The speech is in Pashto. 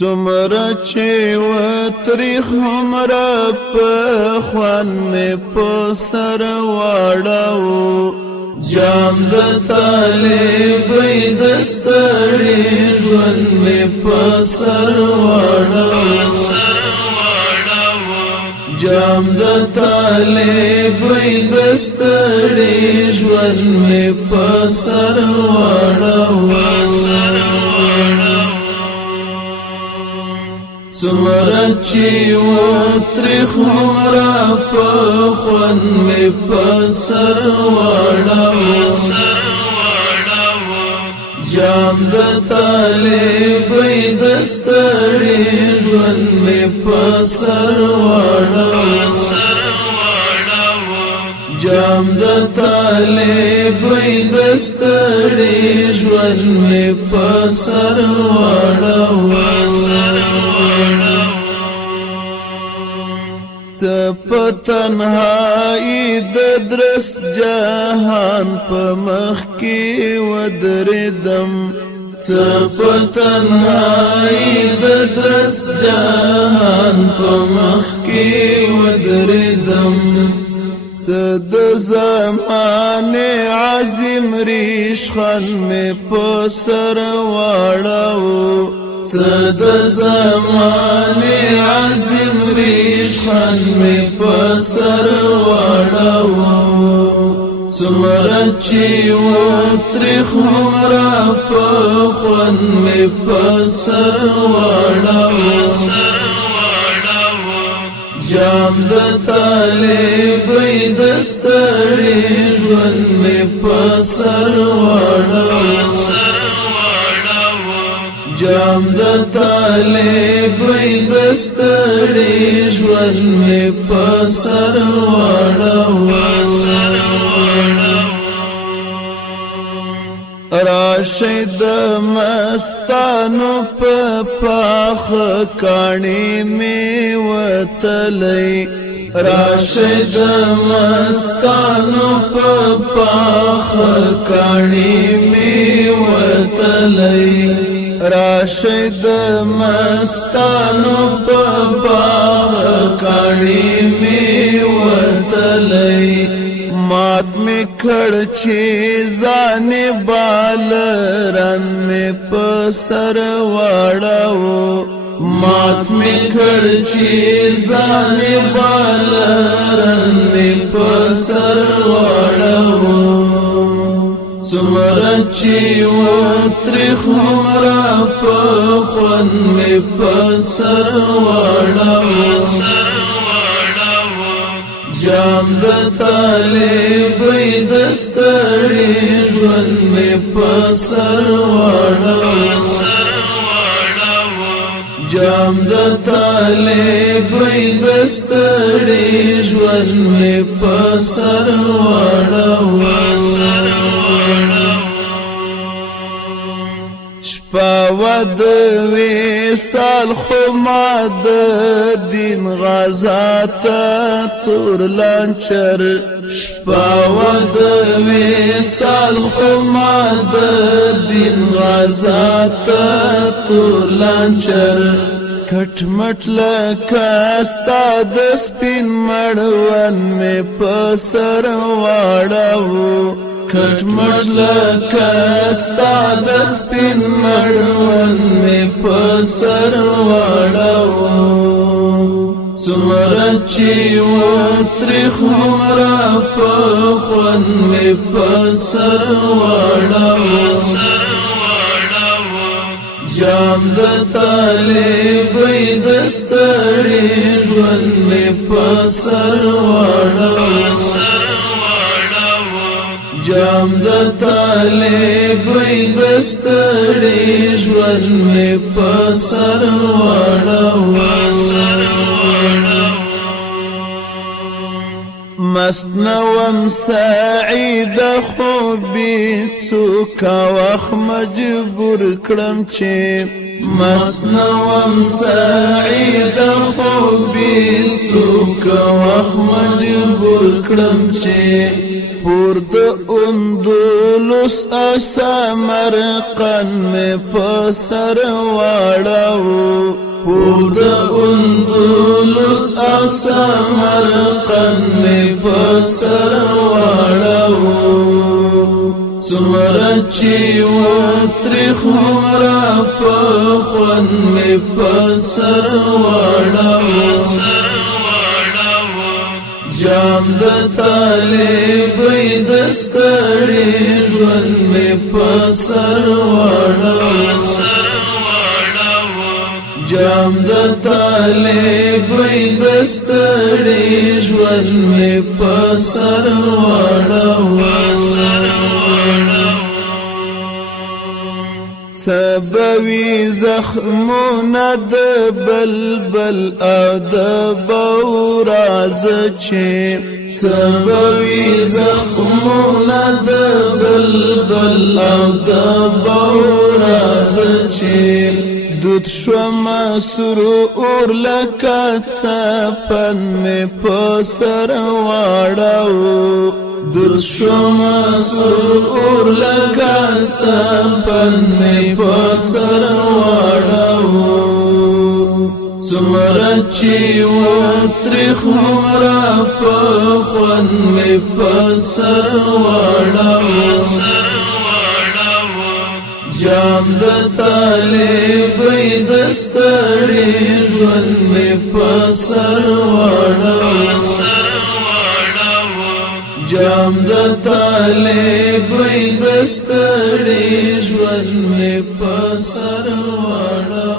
څومره چې وتریخ همره په خوان مې په سر واړاو جام د طالبۍ د ستړي ژوند مې په سر واړاو جام د طالبۍ د ستړي ژوند مې په سر واړاو څومره چې وتریخ همره په خوند مې په سر واړاو جام د طالبۍ د ستړي ژوند مې په سر واړاو جام د طالبۍ د ستړي ژوند مې په سر واړاو په تنهایی د درس جهان په مخ کې ودرېدم په تنهایی د درس جهان په مخ کې ودرېدم د زمانه عظیم ریشخان مې په سر واړاو د زمانه عظیم ریشخان مې په سر واړاو څومره چې وتریخ همره په خوند مې په سر واړاو جام د طالبۍ د ستړي ژوند مې په سر واړاو جام د طالبۍ د ستړي ژوند مې په سر واړاو راشي د مستانو په پاخه کاڼي مې وتلی راشي د مستانو په پاخه کاڼي مې وتلی راشي د مستانو په پاخه کاڼي مې وتلی مات مې کړ چې ځان بالران مې په سر واړاو مات مې کړ چې ځان بالران مې په سر واړاو څومره چې وتریخ همره په خوند مې په سر واړاو جام د طالبۍ د ستړي ژوند مې په سر واړاو جام د طالبۍ د ستړي ژوند مې په سر واړاو شپه ود وصال خو ما د دین غزا ته تور لانچر شپه ود وصال خو ما د دین غزا ته تور لانچر کټ مټ لکه ستا د سپین مړوند مې په سر واړاو کټ مټ لکه ستا د سپین مړوند مې په سر واړاو څومره چې وتریخ همره په خوند مې په سر واړاو جام د طالبۍ د ستړي ژوند مې په سر واړاو جام د طالبۍ د ستړي ژوند مې په سر واړاو مست نوم سعید خوبي څوک وخت مجبور کړم چې مست نوم سعید خوبي څوک وخت مجبور کړم چې پور د اندلس سمرقند میں پسر واڑاو سمرقند می پسر واړو څومره چې وترخ همرا په خوند می پسر واړو جام د طالب د ستړي ژوند می پسر واړو جام د طالب د ستړي ژوند می پسر واړو سبوي زخمونه د بلبل او د بوراز چې سبوي زخمونه د بلبل او د بوراز چې دود شو مسرور لکه څپن می پسر واړو دود شو مسرور لکه څپن می پسر واړو څومره چې وترخ همرا په خوند می پسر واړو جام د طالب د ستړي ژوند می پسر واړو جام د طالب د ستړي ژوند می پسر واړو